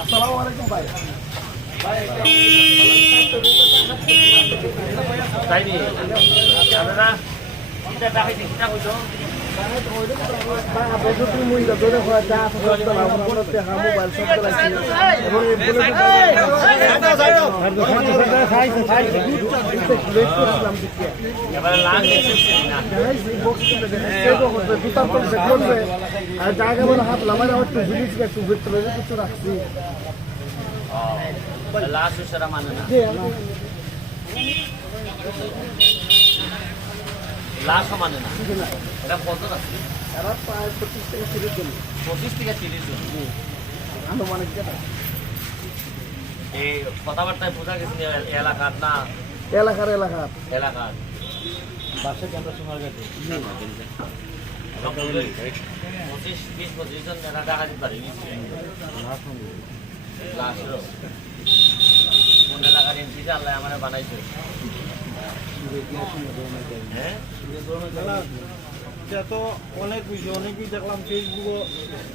আসসালামু আলাইকুম ভাই তাইনি আর জায়গা বলে হাত লামাই আমার টু ফিলিস একটু ভিতরে কিছু রাখছি লাশ সেরা মানে না লাশও মানে না। এটা কত আছে এরা প্রায় পঁচিশ থেকে তিরিশ জন। পঁচিশ থেকে তিরিশ জন। আনুমানিক এই কথাবার্তায় বোঝা গেছে এলাকার না? এলাকার এলাকার। এলাকার। বাসে কেন্দ্র সময় গেছে। পঁচিশ বিশ পঁচিশ জন এরা দেখা যেতে পারে কোন এলাকার এমপিতে আল্লাহ আমার বানাইছে? তো অনেক বিষয় অনেকেই দেখলাম ফেসবুকে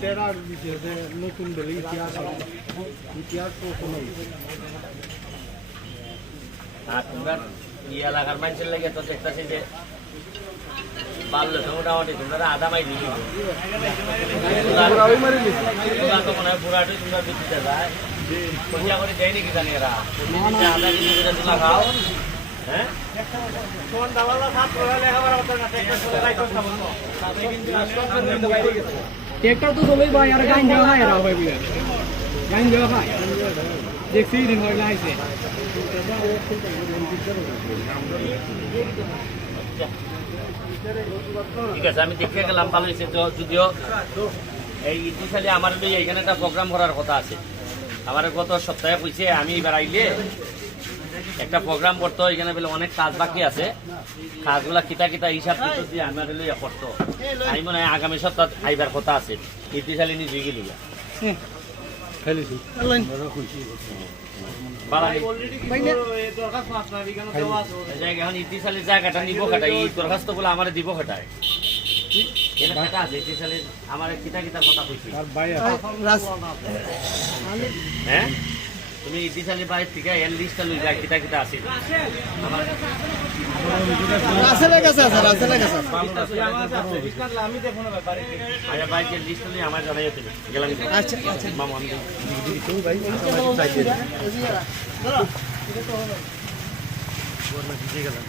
টেরার বিষয় যে নতুন বলে ইতিহাস ইতিহাস কোনো আর তোমরা এই এলাকার মানুষের লাগে তো দেখতেছি যে পারলে তো মোটামুটি তোমরা আধা মাই দিবি তোমরা তো মনে হয় তোমরা যায় পয়সা করে দেয় নাকি জানি এরা। আধা খাও। হ্যাঁ ট্রেক্টর তো চলেই ভাই আর গাইন দেওয়া হয় এরা হয় গাইন দেওয়া হয় দেখছি দিন হয় লাইছে ঠিক আছে আমি দেখে গেলাম ভালো হয়েছে তো যদিও এই ইতিশালী আমার এখানে একটা প্রোগ্রাম করার কথা আছে। আমার গত সপ্তাহে কইছে আমি এবার আইলে একটা প্রোগ্রাম করতো এখানে বলে অনেক কাজ বাকি আছে। কাজগুলা কিতা কিতা হিসাব দিয়ে আমার করতো। আমি মনে হয় আগামী সপ্তাহ আইবার কথা আছে। ইতিশালী নিজে গেলি জায়গাটা নিব খাটা এই দরখাস্তগুলো আমার দিব খাটায় আমার কিতা কিতার কথা কইছি। হ্যাঁ? তুমি ইতিশালী বাইর থেকে এর লিস্টটা লই যায় কিতা কিতা আছে। আমার রাসেলের কাছে আছে রাসেলের কাছে আমি দেখো না ব্যাপারে আচ্ছা বাইকের লিস্ট লই আমার জানাই তুমি। গেলাম। আচ্ছা আচ্ছা। মামু আমি ঠিক আছে